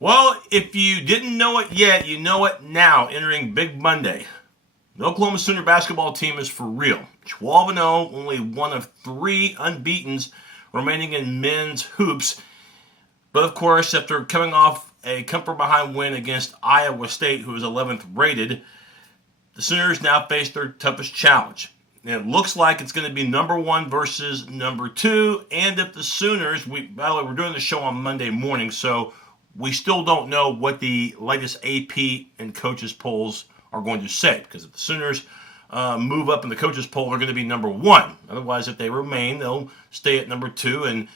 Well, if you didn't know it yet, you know it now, entering Big Monday. The Oklahoma Sooner basketball team is for real. 12-0, only one of three unbeatens remaining in men's hoops. But of course, after coming off a come-from-behind win against Iowa State, who was 11th rated, the Sooners now face their toughest challenge. And it looks like it's going to be number one versus number two. And if the Sooners, by the way, we're doing the show on Monday morning, so we still don't know what the latest AP and coaches polls are going to say. Because if the Sooners move up in the coaches poll, they're going to be number one. Otherwise, if they remain, they'll stay at number two. And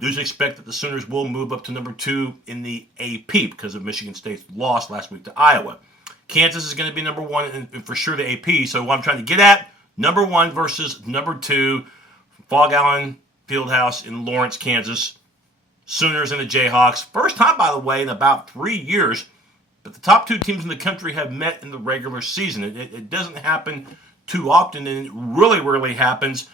do expect that the Sooners will move up to number two in the AP because of Michigan State's loss last week to Iowa. Kansas is going to be number one and for sure the AP. So what I'm trying to get at, number one versus number two, Allen Fieldhouse in Lawrence, Kansas. Sooners and the Jayhawks. First time, by the way, in about 3 years that the top two teams in the country have met in the regular season. It doesn't happen too often, and it really rarely happens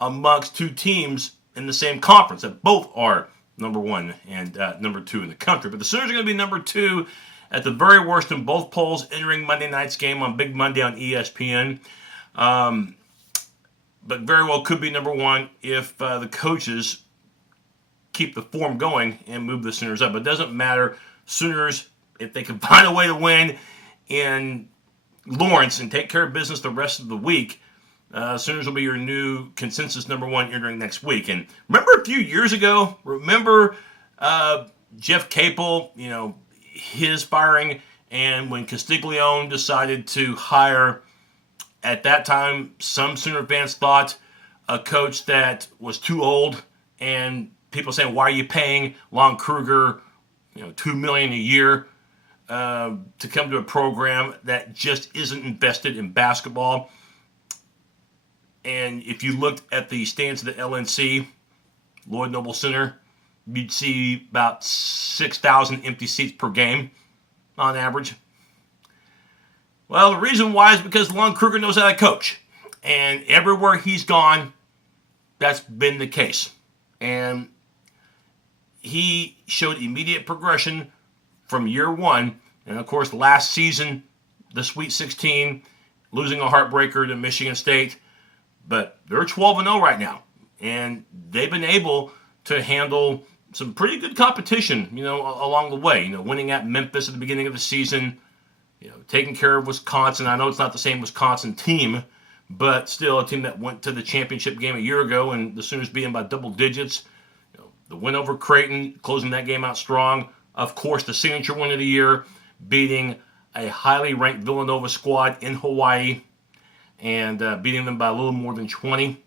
amongst two teams in the same conference that both are number one and number two in the country. But the Sooners are going to be number two at the very worst in both polls, entering Monday night's game on Big Monday on ESPN. But very well could be number one if the coaches keep the form going and move the Sooners up. But it doesn't matter. Sooners, if they can find a way to win in Lawrence and take care of business the rest of the week, Sooners will be your new consensus number one entering next week. And remember a few years ago, Jeff Capel, his firing, and when Castiglione decided to hire, at that time, some Sooner fans thought a coach that was too old, and people saying, why are you paying Lon Kruger, $2 million a year to come to a program that just isn't invested in basketball? And if you looked at the stands of the LNC, Lloyd Noble Center, you'd see about 6,000 empty seats per game on average. Well, the reason why is because Lon Kruger knows how to coach. And everywhere he's gone, that's been the case. And he showed immediate progression from year one. And of course, last season, the Sweet 16, losing a heartbreaker to Michigan State. But they're 12-0 right now. And they've been able to handle some pretty good competition, along the way. Winning at Memphis at the beginning of the season, taking care of Wisconsin. I know it's not the same Wisconsin team, but still a team that went to the championship game a year ago, and the Sooners beat them by double digits. The win over Creighton, closing that game out strong. Of course, the signature win of the year, beating a highly ranked Villanova squad in Hawaii and beating them by a little more than 20.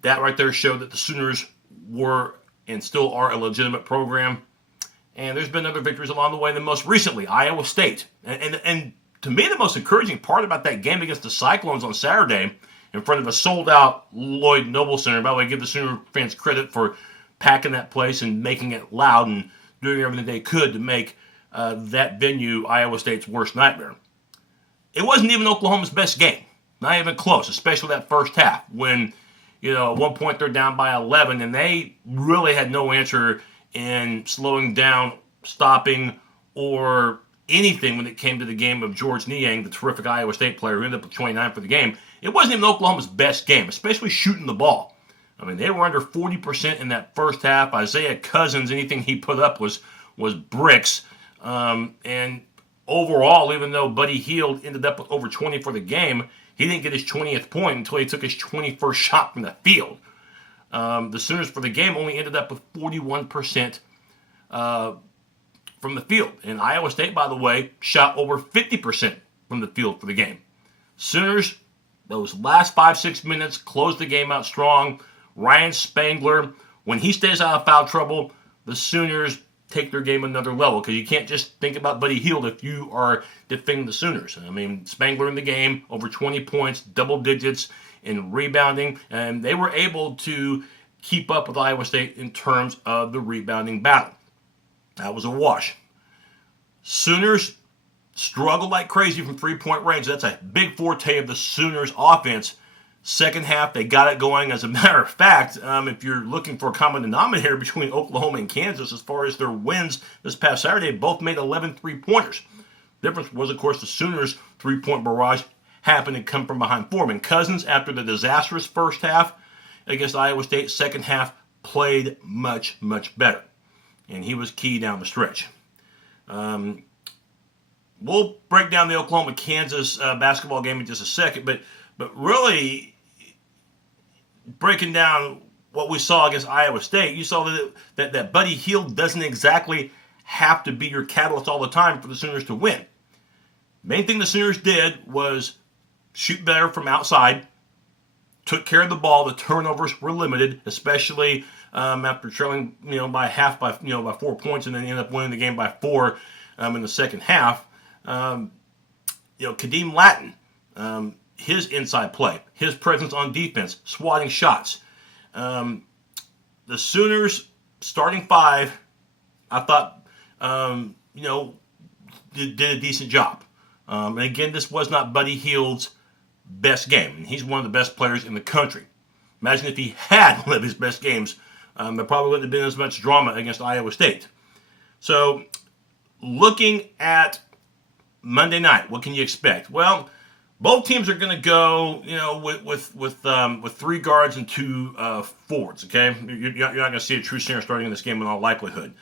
That right there showed that the Sooners were and still are a legitimate program. And there's been other victories along the way. Than most recently, Iowa State. And to me, the most encouraging part about that game against the Cyclones on Saturday in front of a sold-out Lloyd Noble Center. By the way, give the Sooner fans credit for packing that place and making it loud and doing everything they could to make that venue Iowa State's worst nightmare. It wasn't even Oklahoma's best game. Not even close, especially that first half when, at one point they're down by 11 and they really had no answer in slowing down, stopping, or anything when it came to the game of George Niang, the terrific Iowa State player who ended up with 29 for the game. It wasn't even Oklahoma's best game, especially shooting the ball. I mean, they were under 40% in that first half. Isaiah Cousins, anything he put up was bricks. And overall, even though Buddy Hield ended up with over 20 for the game, he didn't get his 20th point until he took his 21st shot from the field. The Sooners for the game only ended up with 41% from the field. And Iowa State, by the way, shot over 50% from the field for the game. Sooners, those last 5-6 minutes, closed the game out strong. Ryan Spangler, when he stays out of foul trouble, the Sooners take their game another level, because you can't just think about Buddy Hield if you are defending the Sooners. I mean, Spangler in the game, over 20 points, double digits in rebounding, and they were able to keep up with Iowa State in terms of the rebounding battle. That was a wash. Sooners struggled like crazy from three-point range. That's a big forte of the Sooners offense. Second half, they got it going. As a matter of fact, if you're looking for a common denominator between Oklahoma and Kansas as far as their wins this past Saturday, both made 11 three-pointers. The difference was, of course, the Sooners' three-point barrage happened to come from behind Foreman. Cousins, after the disastrous first half against Iowa State, second half played much, much better. And he was key down the stretch. We'll break down the Oklahoma-Kansas basketball game in just a second, but really breaking down what we saw against Iowa State, you saw that Buddy Hield doesn't exactly have to be your catalyst all the time for the Sooners to win. Main thing the Sooners did was shoot better from outside, took care of the ball. The turnovers were limited, especially after trailing by 4 points, and then ended up winning the game by 4 in the second half. Kadeem Latin, his inside play, his presence on defense, swatting shots. The Sooners starting five, I thought, did a decent job. And again, this was not Buddy Hield's best game. And he's one of the best players in the country. Imagine if he had one of his best games, there probably wouldn't have been as much drama against Iowa State. So, looking at Monday night, what can you expect? Well, both teams are going to go, with 3 guards and 2 forwards. Okay, you're not going to see a true center starting in this game in all likelihood.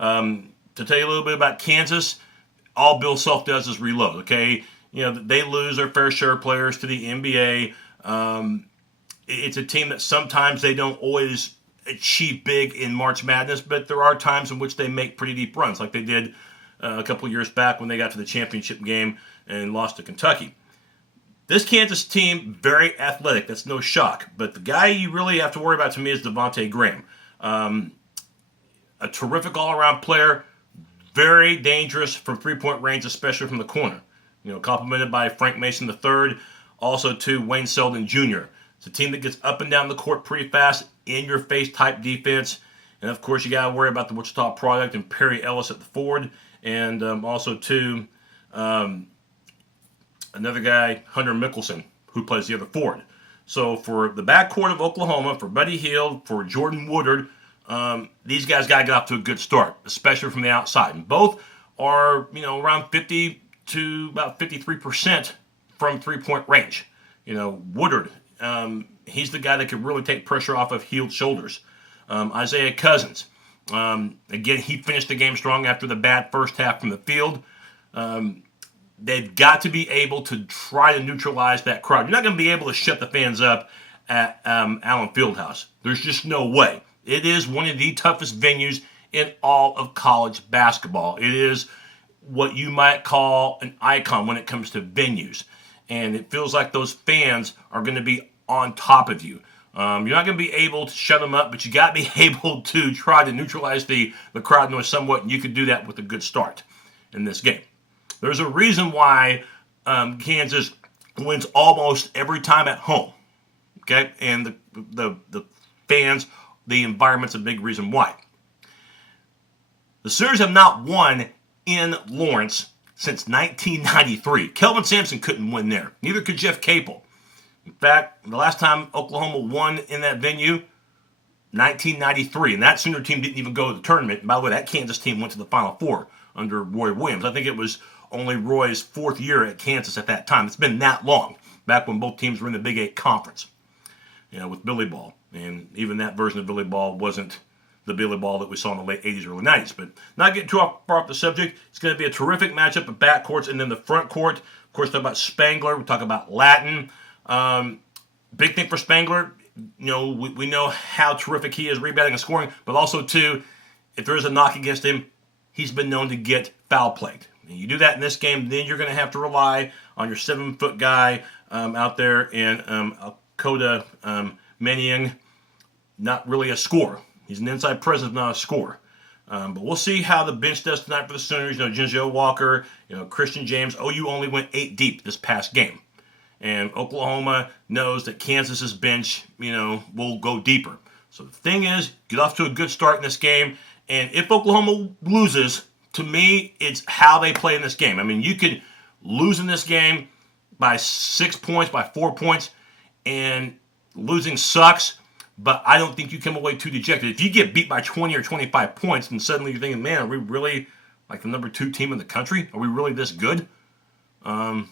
To tell you a little bit about Kansas, all Bill Self does is reload. Okay, they lose their fair share of players to the NBA. It's a team that sometimes they don't always achieve big in March Madness, but there are times in which they make pretty deep runs, like they did a couple of years back when they got to the championship game and lost to Kentucky. This Kansas team, very athletic. That's no shock. But the guy you really have to worry about to me is Devontae Graham. A terrific all-around player, very dangerous from three-point range, especially from the corner. Complimented by Frank Mason III, also to Wayne Selden Jr. It's a team that gets up and down the court pretty fast, in-your-face type defense. And, of course, you got to worry about the Wichita product and Perry Ellis at the forward. And also, too, another guy, Hunter Mickelson, who plays the other forward. So for the backcourt of Oklahoma, for Buddy Hield, for Jordan Woodard, these guys got to get off to a good start, especially from the outside. And both are, around 50 to about 53% from three-point range. Woodard, he's the guy that can really take pressure off of Hield's shoulders. Isaiah Cousins, again, he finished the game strong after the bad first half from the field. They've got to be able to try to neutralize that crowd. You're not going to be able to shut the fans up at Allen Fieldhouse. There's just no way. It is one of the toughest venues in all of college basketball. It is what you might call an icon when it comes to venues. And it feels like those fans are going to be on top of you. You're not going to be able to shut them up, but you got to be able to try to neutralize the crowd noise somewhat, and you can do that with a good start in this game. There's a reason why Kansas wins almost every time at home, okay? And the fans, the environment's a big reason why. The Sooners have not won in Lawrence since 1993. Kelvin Sampson couldn't win there. Neither could Jeff Capel. In fact, the last time Oklahoma won in that venue, 1993, and that Sooner team didn't even go to the tournament. And by the way, that Kansas team went to the Final Four under Roy Williams. I think it was only Roy's 4th year at Kansas at that time. It's been that long, back when both teams were in the Big 8 Conference, with Billy Ball. And even that version of Billy Ball wasn't the Billy Ball that we saw in the late 80s, early 90s. But not getting too far off the subject, it's going to be a terrific matchup of backcourts and then the front court. Of course, talk about Spangler. We talk about Latin. Big thing for Spangler, we know how terrific he is rebounding and scoring, but also, too, if there is a knock against him, he's been known to get foul played. And you do that in this game, then you're going to have to rely on your 7-foot guy out there in Alcoda Manning, not really a scorer. He's an inside presence, not a scorer. But we'll see how the bench does tonight for the Sooners. Genzel Walker, Christian James. OU only went 8 deep this past game. And Oklahoma knows that Kansas's bench, will go deeper. So the thing is, get off to a good start in this game. And if Oklahoma loses, to me, it's how they play in this game. I mean, you could lose in this game by 6 points, by 4 points, and losing sucks, but I don't think you come away too dejected. If you get beat by 20 or 25 points, then suddenly you're thinking, man, are we really like the number 2 team in the country? Are we really this good? Bottom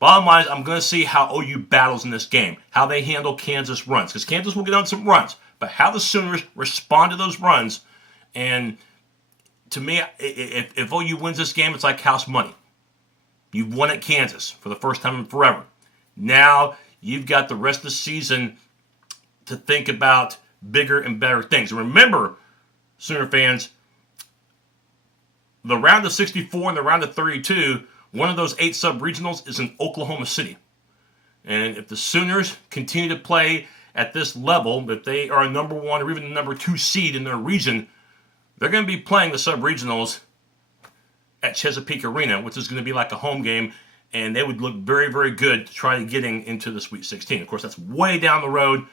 line is I'm going to see how OU battles in this game, how they handle Kansas runs, because Kansas will get on some runs, but how the Sooners respond to those runs. And to me, if OU wins this game, it's like house money. You've won at Kansas for the first time in forever. Now you've got the rest of the season to think about bigger and better things. And remember, Sooner fans, the round of 64 and the round of 32, one of those 8 sub-regionals is in Oklahoma City. And if the Sooners continue to play at this level, if they are a number 1 or even the number 2 seed in their region, they're going to be playing the sub-regionals at Chesapeake Arena, which is going to be like a home game, and they would look very, very good to try to getting into the Sweet 16. Of course, that's way down the road.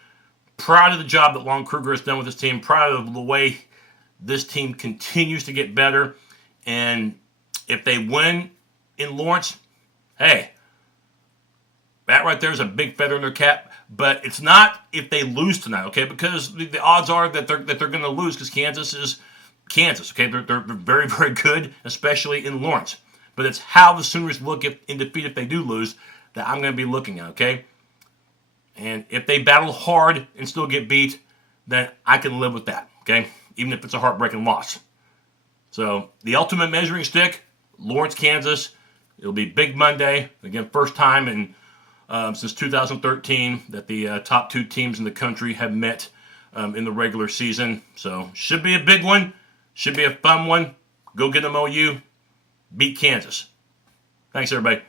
Proud of the job that Lon Kruger has done with this team. Proud of the way this team continues to get better. And if they win in Lawrence, hey, that right there is a big feather in their cap. But it's not if they lose tonight, okay? Because the odds are that they're going to lose because Kansas is Kansas, okay? They're very, very good, especially in Lawrence. But it's how the Sooners look in defeat if they do lose that I'm going to be looking at, okay? And if they battle hard and still get beat, then I can live with that, okay? Even if it's a heartbreaking loss. So the ultimate measuring stick, Lawrence, Kansas. It'll be Big Monday. Again, first time in since 2013 that the top 2 teams in the country have met in the regular season. So should be a big one. Should be a fun one. Go get them, OU. Beat Kansas. Thanks, everybody.